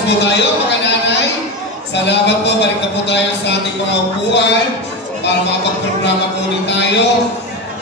Relax po tayo mga nanay. Salamat po, balik na po tayo sa ating mga upuan para makapag-programa po rin tayo.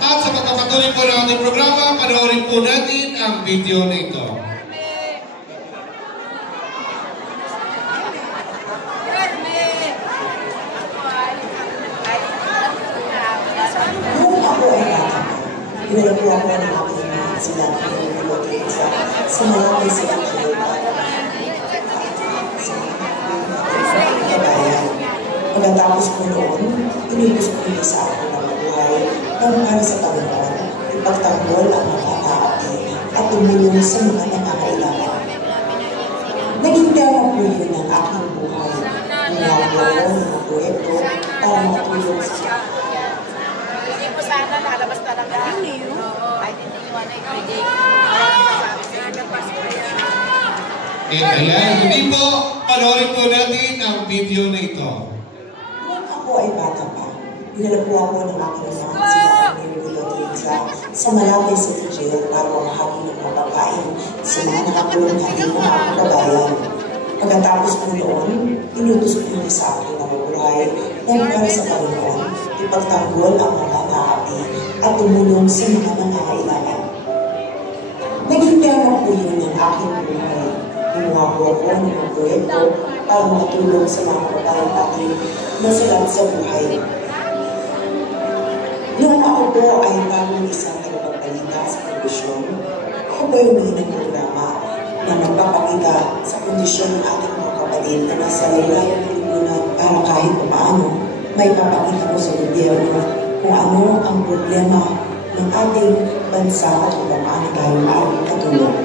At sa pagpapatuloy po ng ating programa, panoorin po natin ang video na ito. Pinala po ako ng aking mga sila sa malaki sa kabayan. Pagkatapos po noon, inubos po niya sa akin ng buhay na para sa Panginoon, ipagtanggol ang mga kaati at tumulong sa mga nangangailangan. Naging pera po yun ang aking buhay. Nangyawa po ng proyekto para matulong sa sana lalabas talaga. I didn't want to predict. Ayan, hindi po, panoorin po natin ang video na ito. Noong ako ay bata pa, pinala po ako ng aking mga sila sa Malate City Jail para mamahagi ng mga pagkain sa mga nakakulong natin mga kabayan. Pagkatapos po noon, inutos po niya sa akin na mabuhay dahil para sa Panginoon, ipagtanggol ang mga naapi at tumulong sa mga nangangailangan. Naging pera po yun ng aking buhay. Gumawa po ako ng mga proyekto para matulong sa mga kabayan natin na salat sa buhay. Noong ako po ay bagong isang tagapagbalita sa kondisyon, ako po yung ng programa na nagpapakita sa kondisyon ng ating mga kapatid na nasa laylayan ng lipunan para kahit paano may papakita ko sa gobyerno kung ano ang problema ng ating bansa at kung paano tayo maaaring katulong.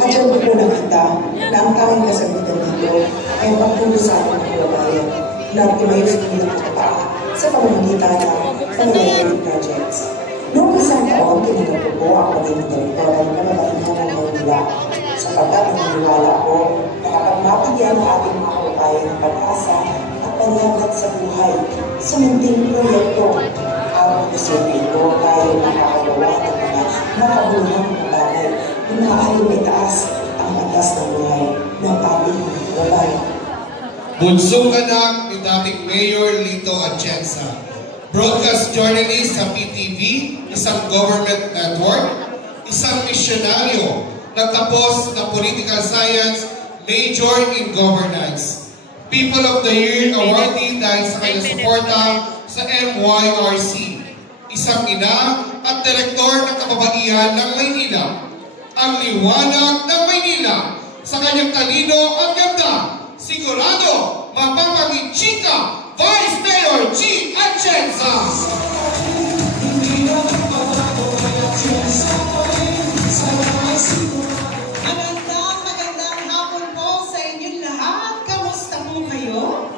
At dyan ko po nakita na ang tanging kasagutan dito ay pagtulong sa ating mga kabayan na tumayos ng kapatid sa pamamagitan ng pangalaman projects. Noong isang taon, tinanong ko po ang pagiging direktora ng Kababaihan ng Maynila sapagkat naniniwala ko na kapag mapigyan ang ating mga kababayan ng pag-asa at panyagat sa buhay sa munting proyekto, ang posible ito tayo makakagawa ng mga makabuluhang bagay na maaaring itaas ang batas ng buhay ng ating mga kababayan. Bunsong anak ni dating Mayor Lito Atienza, broadcast journalist sa PTV, isang government network, isang misyonaryo, nagtapos ng political science, major in governance. People of the Year awardee dahil sa kanyang suporta sa MYRC. Isang ina at direktor ng kababaihan ng Maynila. Ang liwanag ng Maynila sa kanyang talino at ganda. Sigurado, mapapag-chika, Vice Mayor G. Atienza. Magandang hapon po sa inyong lahat. Kamusta po kayo?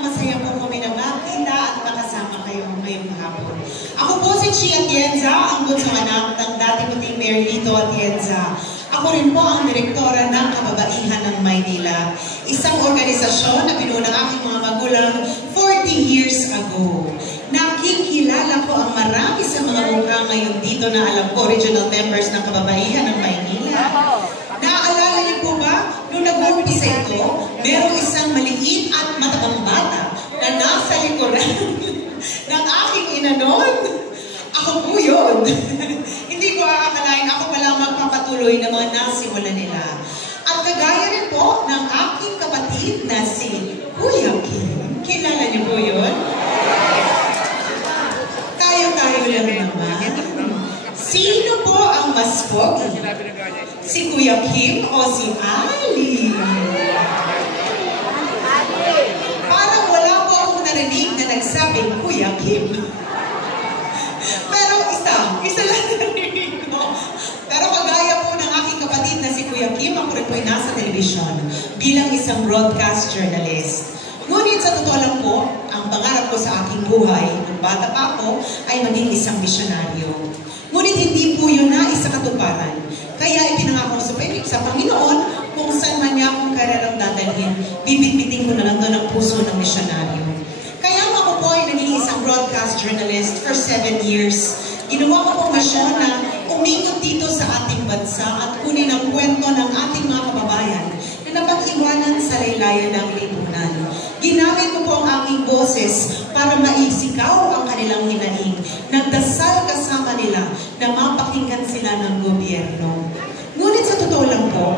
Masaya po kami na makita at makasama kayo ngayong hapon. Ako po si G. Atienza, ang bunsong anak ng dating Mayor Lito Atienza. Ako rin po ang direktora ng Kababaihan ng Maynila, isang organisasyon na binuo ng aking mga magulang 40 years ago. Nakikilala ko ang marami sa mga mukha ngayon dito na alam ko, original members ng Kababaihan ng Maynila. Naaalala niyo po ba, nung nag-umpisa ito, merong isang maliit at matabang bata na nasa likuran ng aking ina noon. Ako po yun. Hindi ko aakalain ako pala magpapatuloy na mga nasimulan nila. At kagaya rin po ng aking kapatid na si Kuya Kim. Kilala niyo po yun? Tayo-tayo lang naman. Sino po ang mas pogi? Si Kuya Kim o si Ali? Parang wala po akong narinig na nagsabing Kuya Kim. Pero isa lang narinig ko. Pero kagaya po ng aking kapatid na si Kuya Kim, ako rin po ay nasa telebisyon bilang isang broadcast journalist. Ngunit sa totoo lang po, ang pangarap ko sa aking buhay, nung bata pa ako, ay maging isang misyonaryo. Ngunit hindi po yun na isa katuparan. Kaya ipinangako sa Panginoon kung saan man niya akong kararang dadalhin, bibit-biting ko na lang doon ang puso ng misyonaryo. Kaya ako po ay naging isang broadcast journalist for 7 years. Ginawa ko pong misyon na umikot dito sa ating bansa at kunin ang kwento ng ating mga kababayan na napag-iwanan sa laylayan ng lipunan. Ginamit ko po ang aking boses para maisigaw ang kanilang hinaing. Nagdasal kasama nila na mapakinggan sila ng gobyerno. Ngunit sa totoo lang po,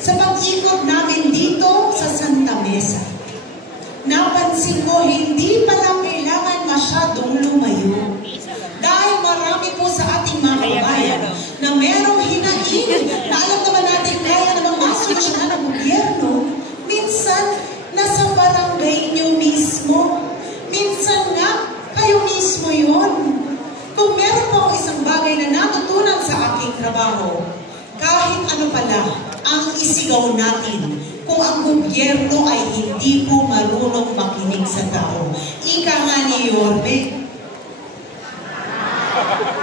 sa pag-ikot namin dito sa Santa Mesa, napansin ko hindi pala kailangan masyadong lumayo. Dahil marami po sa ating mga kababayan na merong hinaing na alam naman natin kaya namang masolusyonan ng gobyerno, minsan nasa barangay nyo mismo. Minsan nga, kayo mismo yun. Kung meron po ako isang bagay na natutunan sa aking trabaho, kahit ano pala ang isigaw natin kung ang gobyerno ay hindi po marunong makinig sa tao. Ika nga ni Yorme,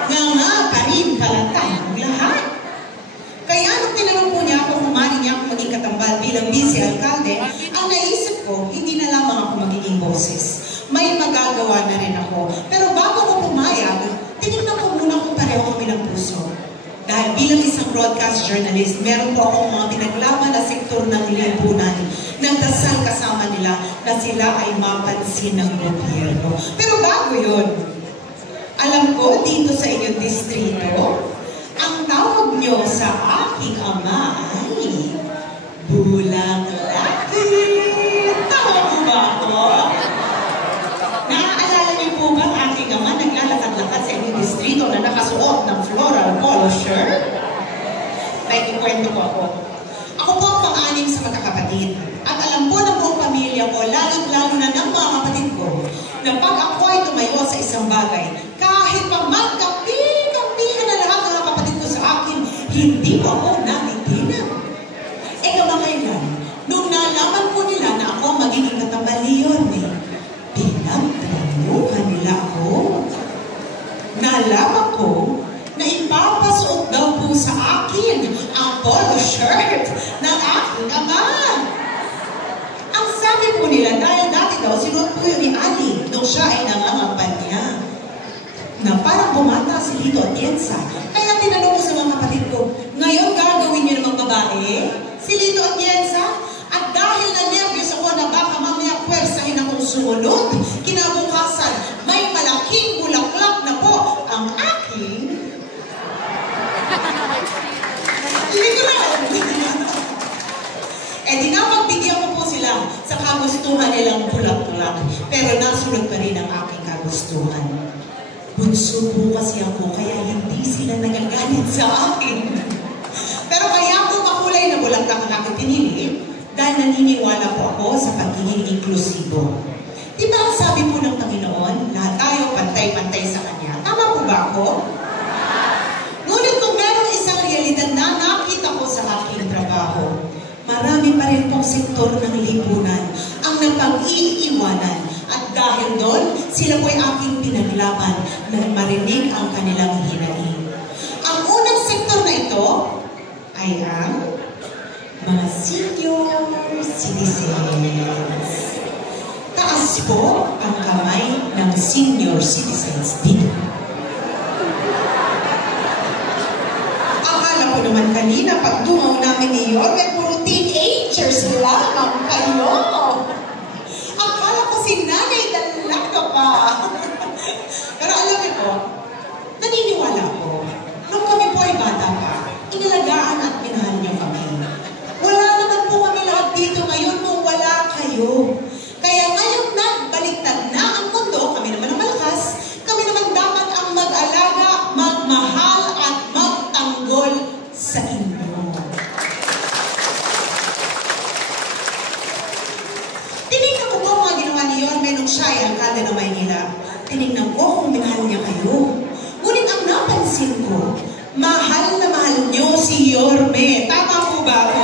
nga pa rin pala tayong lahat. Kaya nung tinanong po niya ako kung mali niya ako maging katambal bilang vice-alkalde, ang naisip ko, hindi na lamang ako magiging boses. May magagawa na rin ako. Pero bago ko pumayag, tinignan ko muna kung pareho kami ng puso. Dahil bilang isang broadcast journalist, meron po akong mga pinaglaban na sektor ng lipunan. Nagdasal kasama nila na sila ay mapansin ng gobyerno. Pero bago yun, alam ko dito sa inyong distrito, ang tawag nyo sa aking ama ay Bulaklakit. Tama po ba ako? Naaalala niyo po ba ang aking ama naglalakad-lakad sa inyong distrito na nakasuot ng floral polo shirt? May ikwento ko ako. Ako po ang pang-anim sa magkakapatid. At alam po ng buong pamilya ko, lalo na ng mga kapatid ko, na pag ako ay tumayo sa isang bagay, kahit pa magkampi-kampihan na lahat ng mga kapatid ko sa akin, hindi po ako natitinag. E kamakailan, nung nalaman po nila na ako magiging katambal ni Yorme, pinagtranuhan nila ako. Nalaman ko na ipapasuot daw po sa akin ang polo shirt ng aking ama. Ang sabi po nila, dahil dati daw, sinuot po yun ni Ali nung siya ay nangangampanya. Na parang bumata si Lito Atienza. Kaya tinanong ko sa mga kapatid ko, ngayon gagawin niyo namang babae? Si Lito Atienza? At dahil na-nervous ako na baka mamaya pwersahin akong sumunod, kinabukasan, may malaking bulaklak na po ang aking literal. Eh di napagbigyan ko po sila sa kagustuhan nilang bulaklak, pero nasunod pa rin ang aking kagustuhan. Bunso po kasi ako, kaya hindi sila nagagalit sa akin. Pero kaya po makulay na bulaklak ang aking pinili, dahil naniniwala po ako sa pagiging inklusibo. Di ba ang sabi po ng Panginoon, lahat tayo pantay-pantay sa Kanya? Tama po ba ako? Ngunit kung meron isang realidad na nakita ko sa aking trabaho, marami pa rin pong sektor ng lipunan ang napag-iiwanan. At dahil doon, sila po ay aking pinaglaban na marinig ang kanilang hinaing. Ang unang sektor na ito ay ang mga senior citizens. Taas po ang kamay ng senior citizens dito. Akala ko naman kanina pag dumaw namin ni Yorme, puro teenagers lamang kayo. Akala ko si Nanay Dalaka pa. Pero alam niyo po, naniniwala ko, nung kami po ay bata pa, inalagaan at minahal niyo kami. Wala naman po kami lahat dito ngayon kung wala kayo. Kaya ngayon nagbaliktad na ang mundo, kami naman ang malakas, kami naman dapat ang mag-alaga, magmahal at magtanggol sa inyo. Tinignan ko po mga ginawa ni Yorme nung siya ay alkalde ng Maynila. Tinignan ko kung minahal niya kayo. Ngunit ang napansin ko, mahal na mahal niyo si Yorme. Tama po ba ako?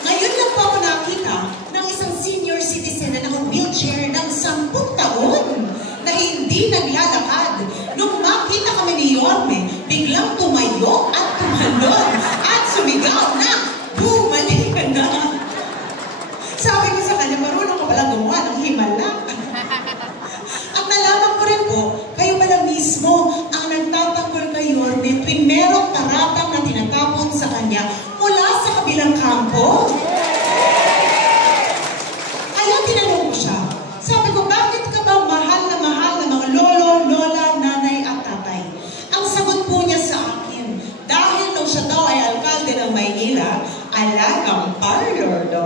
Ngayon lang po ako nakita ng isang senior citizen na naka-wheelchair ng 10 taon na hindi naglalakad. Nung makita kami ni Yorme, biglang tumayo at tumalon at sumigaw na bumalik ka na. Sabi ko sa kanya, marunong ka pala gumawa ng himala. At nalaman ko rin po, kayo pala mismo ang nagtatanggol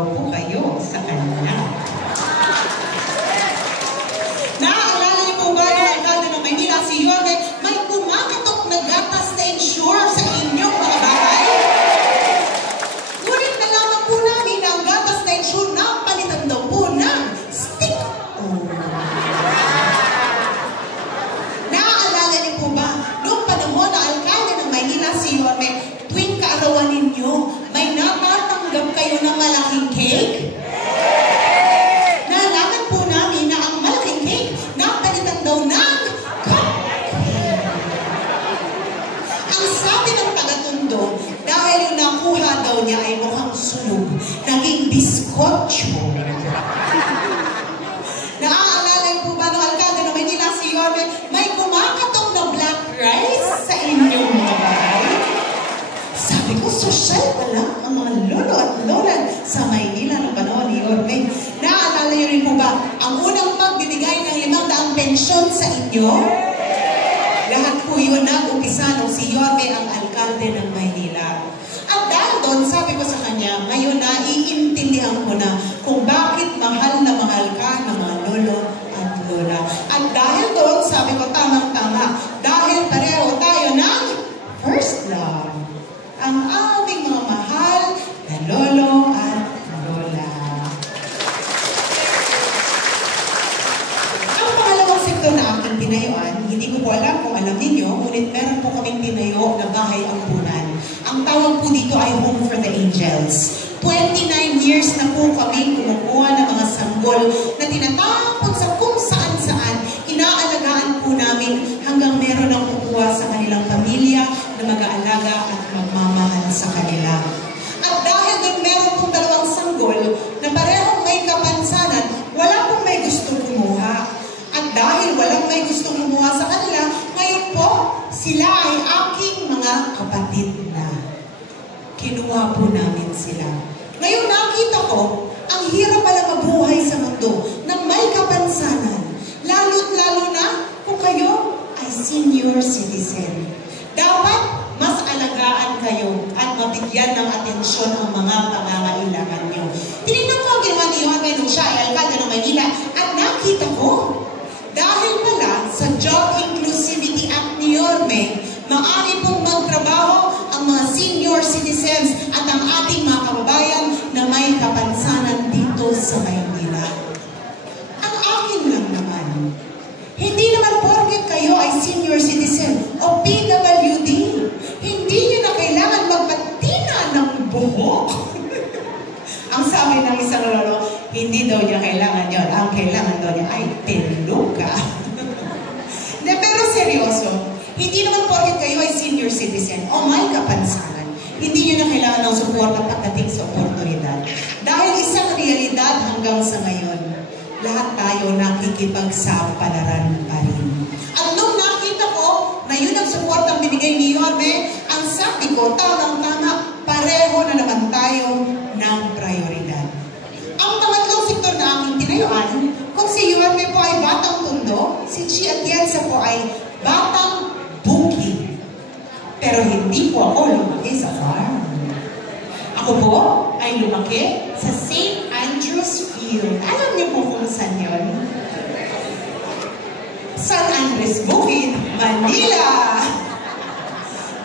daw po kayo sa kanya. Naaalala niyo po ba yung alkalde ng Maynila, si Yorme, may kumakatok na gatas na ensure sa inyong mga bahay? Ngunit nalaman po namin na ang gatas na ensure na palitan daw po ng stick-on. Naaalala niyo po ba, noong panahon na alkalde ng Maynila, si Yorme, tuwing kaarawan ninyo, may natatanggap kayo ng malaking cake? Nalaman po namin na ang malaking cake napalitan daw ng cupcake. Ang sabi ng taga-Tondo, dahil yung nakuha daw niya ay mukhang sunog, naging biskotso. Naaalala po ba ng alkalde ng Maynila, si Yorme, may kumakatok na black rice sa inyong mga bahay? Sabi ko, social pala ang mga lolo at lola sa Maynila ng panahon ni Yorme. Naaalala niyo rin po ba ang unang pagbibigay ng 500 pensyon sa inyo? Lahat po yun nag-umpisa nung si Yorme ang alkalde ng Maynila. At dahil doon, sabi ko sa kanya, ngayon naiintindihan ko na kung bakit mahal na mahal ka ng mga lolo at lola. At dahil doon, sabi ko, tamang-tama, dahil pareho tayo ng first love. Ang aming mga mahal na lolo at lola. Ang pangalawang sektor na aking tinayuan, hindi ko po alam kung alam ninyo, ngunit meron po kaming tinayo na bahay ampunan. Ang tawag po dito ay Home for the Angels. 29 years na po kami kumukuha ng mga sanggol na tinatapon sa kung saan-saan. Inaalagaan po namin hanggang meron ang kukuha sa kanilang pamilya na mag-aalaga at magmamahal sa kanila. At dahil din meron pong dalawang sanggol na parehong may kapansanan, wala pong may gusto kumuha. At dahil walang may gusto kumuha sa kanila, ngayon po, sila ay aking mga kapatid na. Kinuha po namin sila. Ngayon nakita ko, ang hirap pala mabuhay sa mundo ng may kapansanan. Lalo't lalo na kung kayo ay senior citizen. Dapat mas alagaan kayo at mabigyan ng atensyon ang mga pangangailangan nyo. Tinignan ko ang ginawa ni Yorme nung siya ay alkalde ng Maynila at nakita ko, dahil pala sa Job Inclusivity Act ni Yorme, maaari pong magtrabaho ang mga senior citizens at ang ating mga kababayan na may kapansanan dito sa Maynila. Ang akin lang naman, hindi naman porket kayo ay senior citizen o PWD, hindi nyo na kailangan magpatina ng buhok. Ang sabi ng isang lolo, hindi daw niya kailangan yon. Ang kailangan daw niya ay peluka. Pero seryoso, hindi naman porket kayo ay senior citizen o may kapansanan, hindi nyo na kailangan ng suporta pagdating sa oportunidad. Dahil isang realidad hanggang sa ngayon, lahat tayo nakikipagsapalaran pa rin. At nung nakita ko na yun ang suportang binigay ni Yorme, ang sabi ko, tamang-tama, pareho na naman tayo ng prioridad. Ang pangatlong sektor na aming tinayuan, kung si Yorme po ay batang Tondo, si Chi Atienza po ay batang Bukid. Pero hindi po ako lumaki sa farm. Ako po ay lumaki sa St. Andrews Field. Alam niyo po kung saan yun? San Andres Bukid, Manila!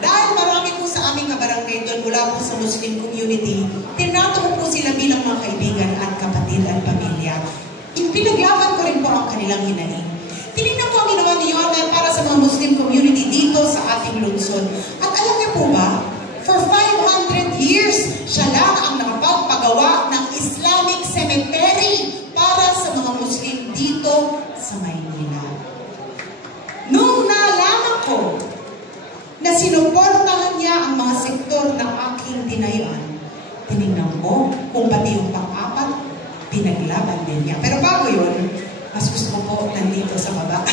Dahil marami po sa aming kabarangay doon mula po sa Muslim community, tinato ko po sila bilang mga kaibigan at kapatid at pamilya. Pinaglaban ko rin po ang kanilang hinaing. Tinignan ko ang ginawa ni Yorme para sa mga Muslim community dito sa ating lungsod. At alam niyo po ba, for 500 years, siya lang ang nakapagpagawa ng Islamic cemetery para sa mga Muslim dito sa Maynila. Nung nalaman ko na sinuportahan niya ang mga sektor ng aking tinayuan, tinignan ko kung pati yung pang-apat, pinaglaban din niya. Pero bago yun, mas gusto ko po nandito sa baba.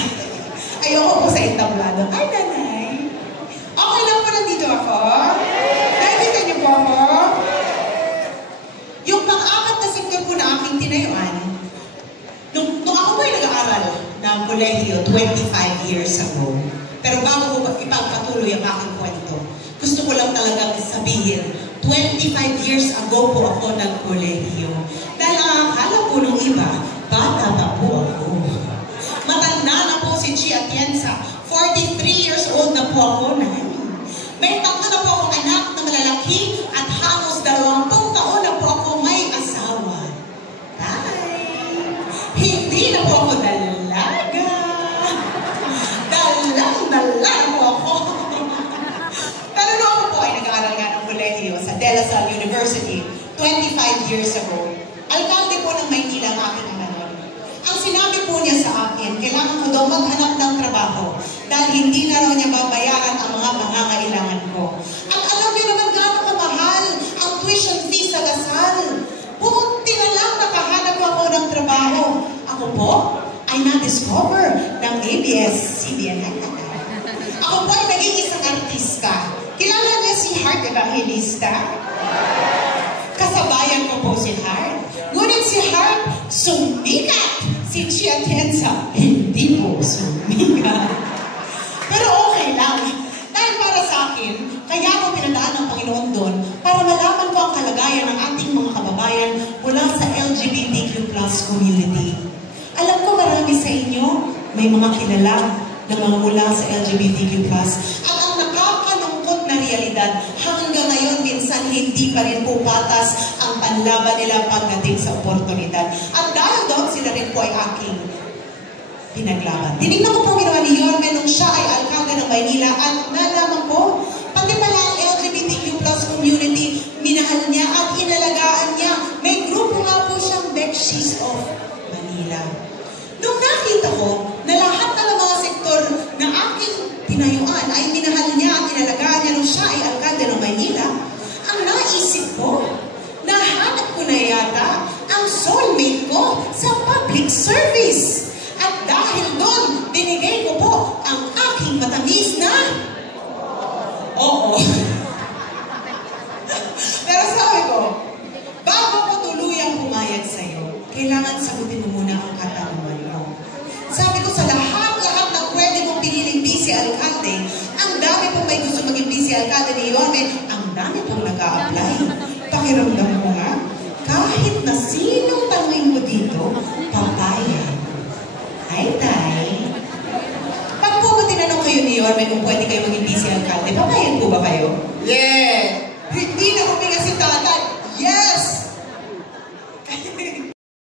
Ayoko po sa entablado. Ay, nanay! Okay lang po nandito ako? Nakikita niyo po ako? Yung pang-apat na sektor po na aking tinayuan, nung ako po ay nag-aaral ng kolehiyo 25 years ago, pero bago ko ipagpatuloy ang aking kwento, gusto ko lang talagang sabihin, 25 years ago po ako nagkolehiyo. Dahil ang akala po nung iba, bata pa po ako. Matanda na po si Chi Atienza. 43 years old na po ako na. May tatlo na po akong anak na malalaki at halos 20 taon na po ako may asawa. Hindi na po ako dalaga. Dalang-dala na po ako. Pero noon ako po ay nag-aaral nga ng kolehiyo sa De La Salle University 25 years ago. Alkalde po ng Maynila ang aking ama noon. Ang sinabi po niya sa akin, kailangan ko daw maghanap ng trabaho dahil hindi na raw niya babayaran ang mga pangangailangan ko. At alam niyo naman gaano kamahal ang tuition fee sa La Salle. Buti na lang nakahanap ako ng trabaho. Ako po ay na-discover ng ABS-CBN. Ako po ay naging isang artista. Kilala niya si Heart Evangelista? Kasabayan ko po si Heart. Ngunit si Heart, sumikat. Si Chi Atienza, hindi po sumikat. Pero okay lang. Dahil para sa akin, kaya ako pinadaan ng Panginoon doon para malaman ko ang kalagayan ng ating mga kababayan mula sa LGBTQ+ community. Alam ko marami sa inyo, may mga kilala na mga mula sa LGBTQ+. At ang nakakalungkot na realidad, hanggang ngayon minsan hindi pa rin po patas ang panlaban nila pagdating sa oportunidad. At dahil doon, sila rin po ay aking pinaglaban. Tinignan ko po ginawa ni Yorme nung siya ay alkalde ng Maynila at nalaman ko, pati pala ang LGBTQ+ community, minahal niya at inalagaan niya. May grupo nga po siyang Bekshies of Manila. Nung nakita ko na lahat ng mga sektor na aking tinayuan ay minahal niya at inalagaan niya nung siya ay alkalde ng Maynila, ang naisip ko, nahanap ko na yata ang soulmate ko sa public service. At dahil doon, binigay ko po ang aking matamis na oo. Pero sabi ko, bago ko tuluyang pumayag sa'yo, kailangan sagutin mo muna ang katanungan mo. Sabi ko sa lahat ng pwede mong piniling busy alkalde, ang dami pong may gusto maging busy alkalde ni Yorme, ang dami pong nag-a-apply. Pakiramdam mo nga, kahit na sinong tanongin mo dito, papayag. Ay, tay. Pag po ba tinanong kayo ni Yorme kung pwede kayo maging busy alkalde, papayag po ba kayo?